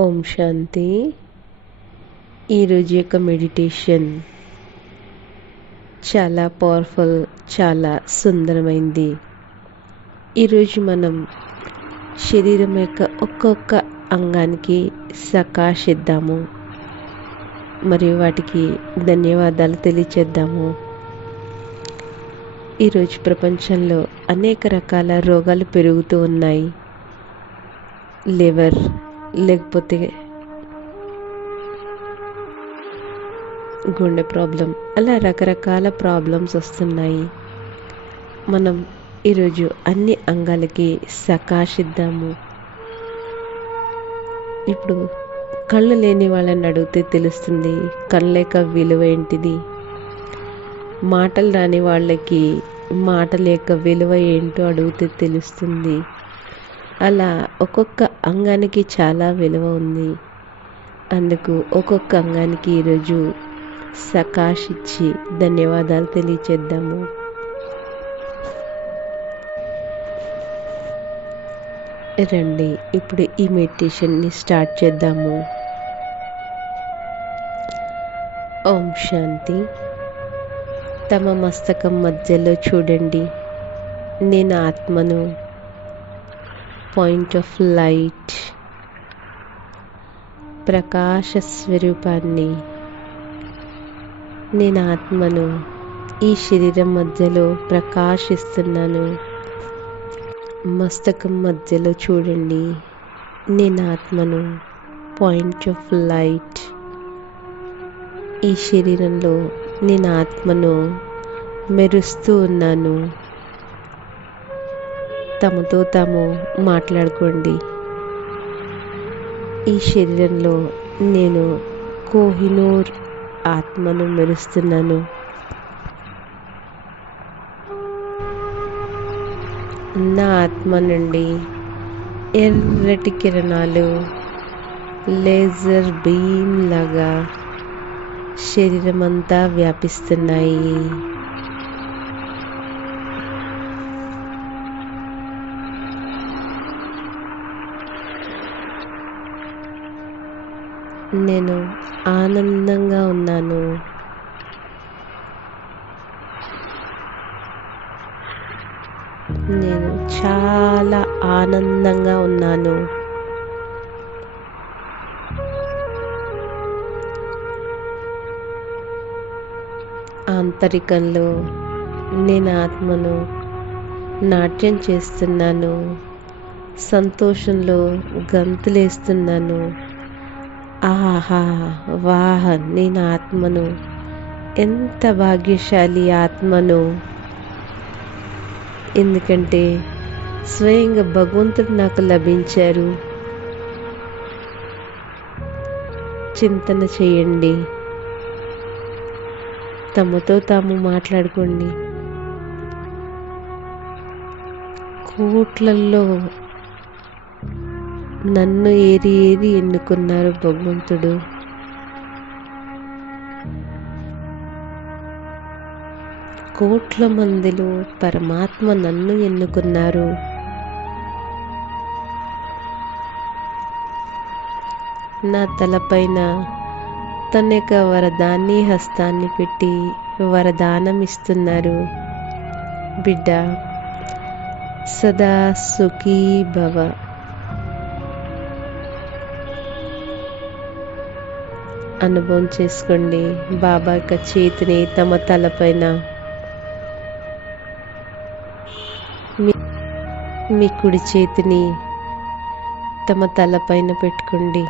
ఓం శాంతి. ఈరోజు యొక్క మెడిటేషన్ చాలా పవర్ఫుల్, చాలా సుందరమైంది. ఈరోజు మనం శరీరం యొక్క ఒక్కొక్క అంగానికి సకాశిద్దాము మరియు వాటికి ధన్యవాదాలు తెలియచేద్దాము. ఈరోజు ప్రపంచంలో అనేక రకాల రోగాలు పెరుగుతూ ఉన్నాయి. లివర్, లేకపోతే గుండె ప్రాబ్లం, అలా రకరకాల ప్రాబ్లమ్స్ వస్తున్నాయి. మనం ఈరోజు అన్ని అంగాలకి సకాశిద్దాము. ఇప్పుడు కళ్ళు లేని వాళ్ళని అడిగితే తెలుస్తుంది కళ్ళ యొక్క విలువ ఏంటిది. మాటలు రాని వాళ్ళకి మాటల యొక్క విలువ ఏంటో అడిగితే తెలుస్తుంది. అలా ఒక్కొక్క అంగానికి చాలా విలువ ఉంది. అందుకు ఒక్కొక్క అంగానికి ఈరోజు సకాశిచ్చి ధన్యవాదాలు తెలియచేద్దాము. రండి, ఇప్పుడు ఈ మెడిటేషన్ని స్టార్ట్ చేద్దాము. ఓం శాంతి. తమ మస్తకం మధ్యలో చూడండి. నేను ఆత్మను, పాయింట్ ఆఫ్ లైట్, ప్రకాశ స్వరూపాన్ని. నేను ఆత్మను ఈ శరీరం మధ్యలో ప్రకాశిస్తున్నాను. మస్తకం మధ్యలో చూడండి. నేను ఆత్మను, పాయింట్ ఆఫ్ లైట్. ఈ శరీరంలో నేను ఆత్మను మెరుస్తూ ఉన్నాను. తమతో తాము మాట్లాడుకోండి. ఈ శరీరంలో నేను కోహినూర్ ఆత్మను మెరుస్తున్నాను. నా ఆత్మ నుండి ఎర్రటి కిరణాలు లేజర్ బీమ్ లాగా శరీరం అంతా వ్యాపిస్తున్నాయి. నేను ఆనందంగా ఉన్నాను. నేను చాలా ఆనందంగా ఉన్నాను. ఆంతరికంలో నేను ఆత్మను నాట్యం చేస్తున్నాను. సంతోషంలో గంతులేస్తున్నాను. ఆహా, వాహ, నేను ఆత్మను, ఎంత భాగ్యశాలి ఆత్మను. ఎందుకంటే స్వయంగా భగవంతుడు నాకు లభించారు. చింతన చేయండి. తమతో తాము మాట్లాడుకోండి. కోట్లల్లో నన్ను ఏరి ఎన్నుకున్నారు భగవంతుడు. కోట్ల మందిలో పరమాత్మ నన్ను ఎన్నుకున్నారు. నా తలపైన తన యొక్క వరదాన్ని హస్తాన్ని పెట్టి వరదానం ఇస్తున్నారు. బిడ్డ, సదా సుఖీ భవ. అనుభవం చేసుకోండి. బాబా యొక్క చేతిని తమ తలపైన, మీ కుడి చేతిని తమ తలపైన పెట్టుకోండి.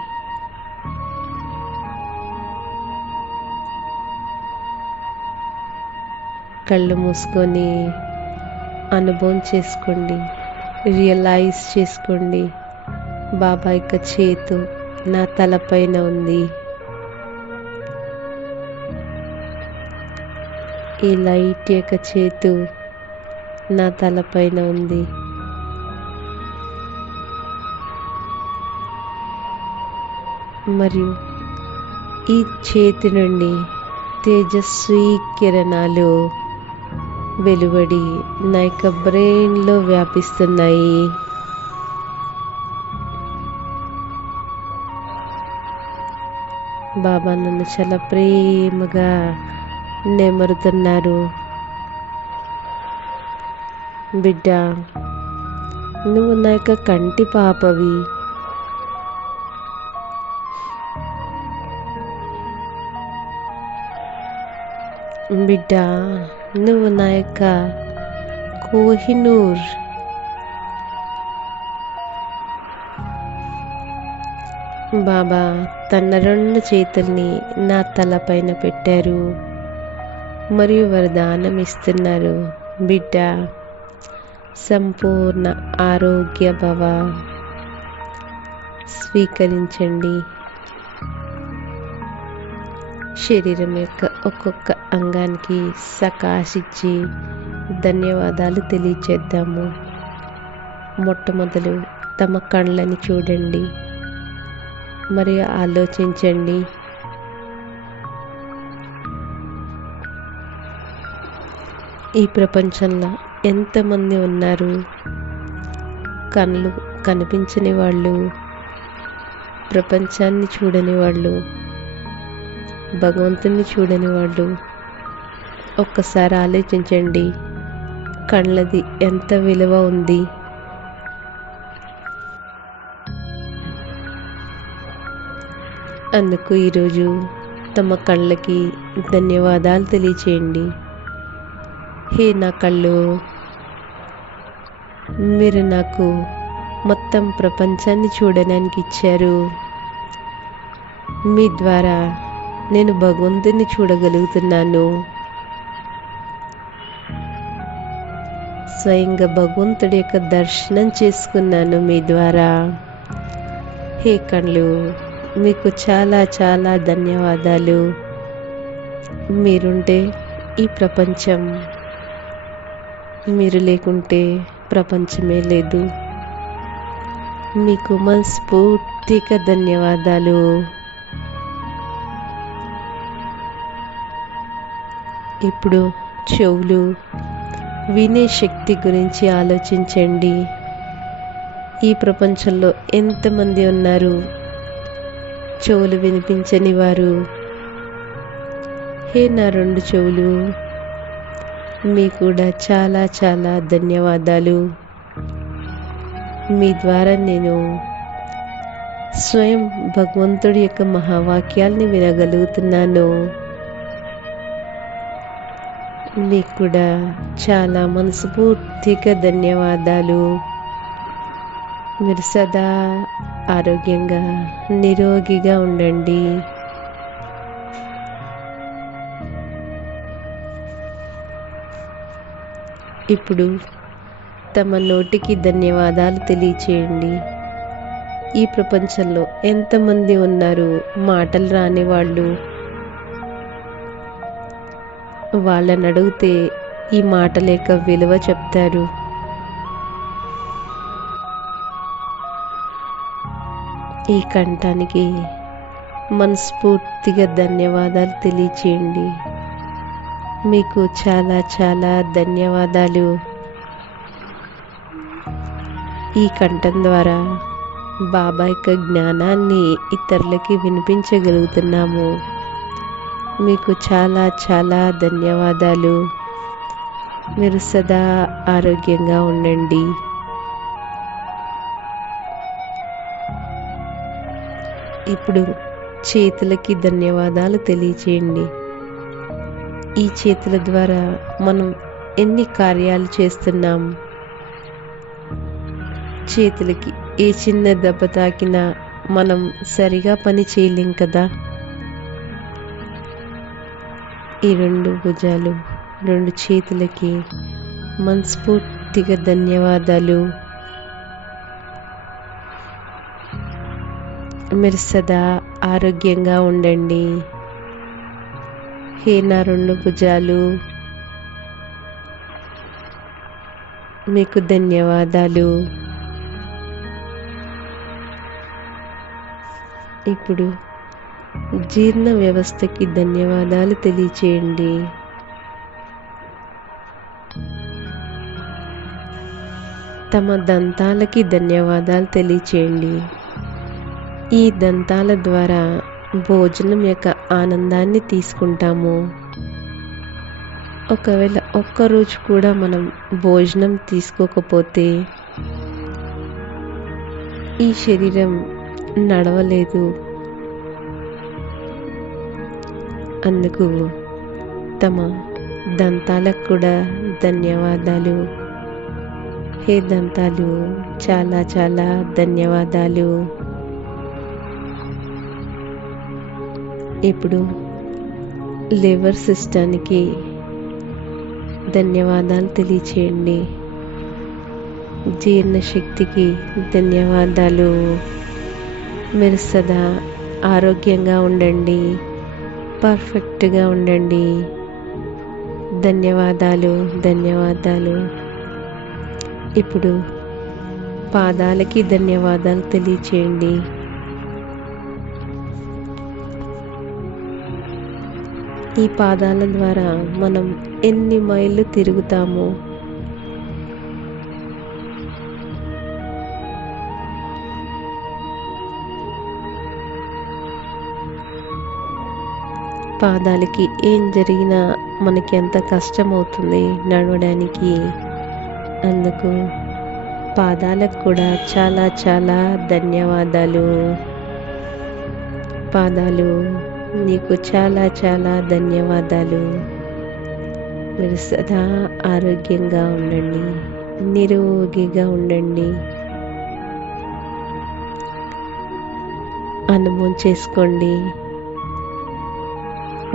కళ్ళు మూసుకొని అనుభవం చేసుకోండి. రియలైజ్ చేసుకోండి, బాబా యొక్క చేతు నా తలపైన ఉంది. ఈ లైట్ యొక్క చేతు నా తలపైన ఉంది. మరియు ఈ చేతి నుండి తేజస్వి కిరణాలు వెలువడి నా యొక్క బ్రెయిన్లో వ్యాపిస్తున్నాయి. బాబా నన్ను చాలా ప్రేమగా నెమరుతున్నారు. బిడ్డ, నువ్వు నా యొక్క కంటి పాపవి. బిడ్డ, నువ్వు నా యొక్క కోహినూర్. బాబా తన 2 చేతుల్ని నా తలపైన పెట్టారు మరియు వరదానం ఇస్తున్నారు. బిడ్డ, సంపూర్ణ ఆరోగ్య భవ. స్వీకరించండి. శరీరం యొక్క ఒక్కొక్క అంగానికి సకాశించి ధన్యవాదాలు తెలియచేద్దాము. మొట్టమొదలు తమ కళ్ళని చూడండి మరియు ఆలోచించండి. ఈ ప్రపంచంలో ఎంతమంది ఉన్నారు? కళ్ళు కనిపించని వాళ్ళు, ప్రపంచాన్ని చూడని వాళ్ళు, భగవంతుని చూడని వాళ్ళు. ఒక్కసారి ఆలోచించండి, కళ్ళది ఎంత విలువ ఉంది. అందుకు ఈరోజు తమ కళ్ళకి ధన్యవాదాలు తెలియచేయండి. హే నా కళ్ళు, మీరు నాకు మొత్తం ప్రపంచాన్ని చూడడానికి ఇచ్చారు. మీ ద్వారా నేను భగవంతుని చూడగలుగుతున్నాను. స్వయంగా భగవంతుడి యొక్క దర్శనం చేసుకున్నాను మీ ద్వారా. హే కళ్ళు, మీకు చాలా చాలా ధన్యవాదాలు. మీరుంటే ఈ ప్రపంచం, మీరు లేకుంటే ప్రపంచమే లేదు. మీకు మనస్ఫూర్తిగా ధన్యవాదాలు. ఇప్పుడు చెవులు వినే శక్తి గురించి ఆలోచించండి. ఈ ప్రపంచంలో ఎంతమంది ఉన్నారు చెవులు వినిపించని వారు? హే నా 2 చెవులు, మీ కూడా చాలా చాలా ధన్యవాదాలు. మీ ద్వారా నేను స్వయం భగవంతుడి యొక్క మహావాక్యాల్ని వినగలుగుతున్నాను. మీకు కూడా చాలా మనస్ఫూర్తిగా ధన్యవాదాలు. మీరు సదా ఆరోగ్యంగా నిరోగిగా ఉండండి. ఇప్పుడు తమ నోటికి ధన్యవాదాలు తెలియచేయండి. ఈ ప్రపంచంలో ఎంతమంది ఉన్నారు మాటలు రాని వాళ్ళు? వాళ్ళని అడిగితే ఈ మాటల యొక్క విలువ చెప్తారు. ఈ కంఠానికి మనస్ఫూర్తిగా ధన్యవాదాలు తెలియచేయండి. మీకు చాలా చాలా ధన్యవాదాలు. ఈ కంఠం ద్వారా బాబా యొక్క జ్ఞానాన్ని ఇతరులకి వినిపించగలుగుతున్నాము. మీకు చాలా చాలా ధన్యవాదాలు. మీరు సదా ఆరోగ్యంగా ఉండండి. ఇప్పుడు చేతులకి ధన్యవాదాలు తెలియచేయండి. ఈ చేతుల ద్వారా మనం ఎన్ని కార్యాలు చేస్తున్నాం. చేతులకి ఏ చిన్న దెబ్బ తాకినా మనం సరిగా పని చేయలేం కదా. ఈ 2 భుజాలు, 2 చేతులకి మనస్ఫూర్తిగా ధన్యవాదాలు. మీరు సదా ఆరోగ్యంగా ఉండండి. హే నా 2 భుజాలు, మీకు ధన్యవాదాలు. ఇప్పుడు జీర్ణ వ్యవస్థకి ధన్యవాదాలు తెలియచేయండి. తమ దంతాలకి ధన్యవాదాలు తెలియచేయండి. ఈ దంతాల ద్వారా భోజనం యొక్క ఆనందాన్ని తీసుకుంటాము. ఒకవేళ ఒక్కరోజు కూడా మనం భోజనం తీసుకోకపోతే ఈ శరీరం నడవలేదు. అందుకు తమ దంతాలకు కూడా ధన్యవాదాలు. హే దంతాలు, చాలా చాలా ధన్యవాదాలు. ఇప్పుడు లివర్ సిస్టానికి ధన్యవాదాలు తెలియచేయండి. జీర్ణశక్తికి ధన్యవాదాలు. మీరు సదా ఆరోగ్యంగా ఉండండి, పర్ఫెక్ట్గా ఉండండి. ధన్యవాదాలు, ధన్యవాదాలు. ఇప్పుడు పాదాలకి ధన్యవాదాలు తెలియచేయండి. ఈ పాదాల ద్వారా మనం ఎన్ని మైళ్ళు తిరుగుతామో పాదాలకి ఏం జరిగినా మనకి ఎంత కష్టమవుతుంది నడవడానికి. అందుకు పాదాలకు కూడా చాలా చాలా ధన్యవాదాలు. పాదాలు, నీకు చాలా చాలా ధన్యవాదాలు. మీరు సదా ఆరోగ్యంగా ఉండండి, నిరోగిగా ఉండండి. అనుభవం చేసుకోండి,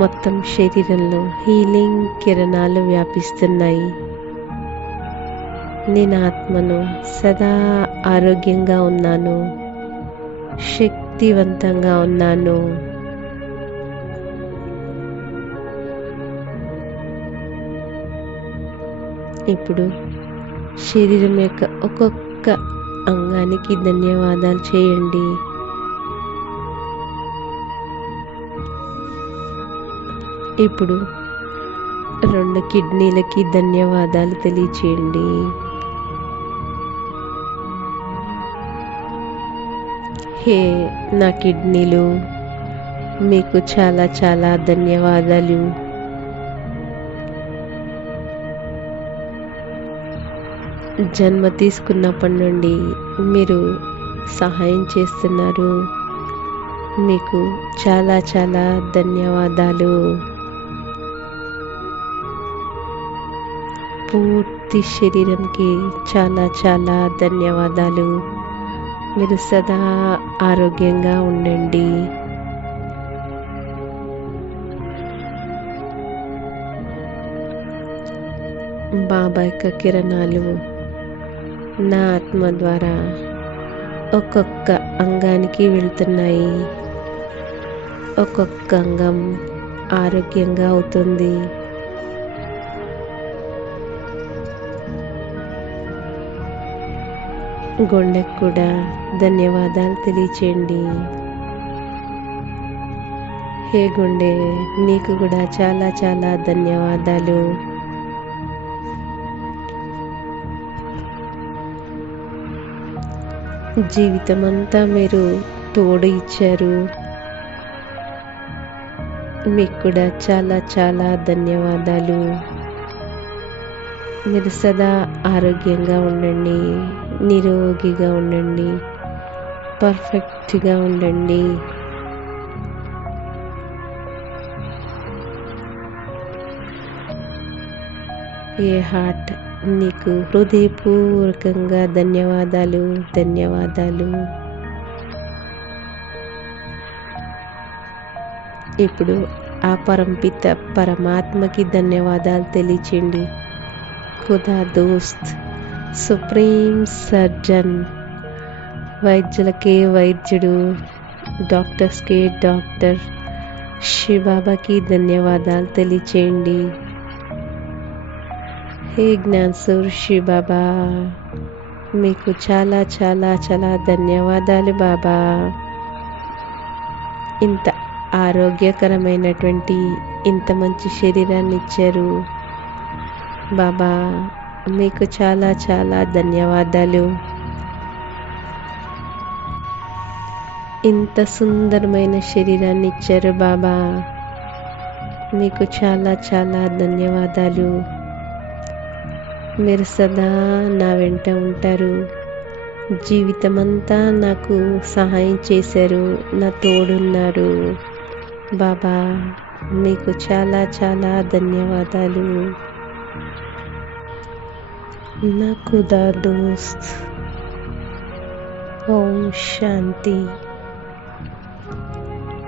మొత్తం శరీరంలో హీలింగ్ కిరణాలు వ్యాపిస్తున్నాయి. నేను ఆత్మను, సదా ఆరోగ్యంగా ఉన్నాను, శక్తివంతంగా ఉన్నాను. ఇప్పుడు శరీరం యొక్క ఒక్కొక్క అంగానికి ధన్యవాదాలు చేయండి. ఇప్పుడు 2 కిడ్నీలకి ధన్యవాదాలు తెలియచేయండి. హే నా కిడ్నీలు, మీకు చాలా చాలా ధన్యవాదాలు. జన్మ తీసుకున్నప్పటి నుండి మీరు సహాయం చేస్తున్నారు. మీకు చాలా చాలా ధన్యవాదాలు. పూర్తి శరీరంకి చాలా చాలా ధన్యవాదాలు. మీరు సదా ఆరోగ్యంగా ఉండండి. బాబా యొక్క కిరణాలు నా ఆత్మ ద్వారా ఒక్కొక్క అంగానికి వెళ్తున్నాయి. ఒక్కొక్క అంగం ఆరోగ్యంగా అవుతుంది. గుండెకు కూడా ధన్యవాదాలు తెలియచేయండి. హే గుండె, నీకు కూడా చాలా చాలా ధన్యవాదాలు. జీవితమంతా మీరు తోడు ఇచ్చారు. మీకు కూడా చాలా చాలా ధన్యవాదాలు. మీరు సదా ఆరోగ్యంగా ఉండండి, నిరోగిగా ఉండండి, పర్ఫెక్ట్గా ఉండండి. ఏ హార్ట్, నీకు హృదయపూర్వకంగా ధన్యవాదాలు, ధన్యవాదాలు. ఇప్పుడు ఆ పరంపిత పరమాత్మకి ధన్యవాదాలు తెలియచేయండి. ఖుదా దోస్త్, సుప్రీం సర్జన్, వైద్యులకే వైద్యుడు, డాక్టర్స్కే డాక్టర్ శివబాబాకి ధన్యవాదాలు తెలియచేయండి. హే జ్ఞానసూర్ శివబాబా, మీకు చాలా చాలా చాలా ధన్యవాదాలు బాబా. ఇంత ఆరోగ్యకరమైనటువంటి ఇంత మంచి శరీరాన్ని ఇచ్చారు బాబా. మీకు చాలా చాలా ధన్యవాదాలు. ఇంత సుందరమైన శరీరాన్ని ఇచ్చారు బాబా. మీకు చాలా చాలా ధన్యవాదాలు. మీరు సదా నా వెంట ఉంటారు. జీవితమంతా నాకు సహాయం చేశారు, నా తోడున్నారు బాబా. మీకు చాలా చాలా ధన్యవాదాలు. నా ఖుదా దోస్త్. ఓం శాంతి.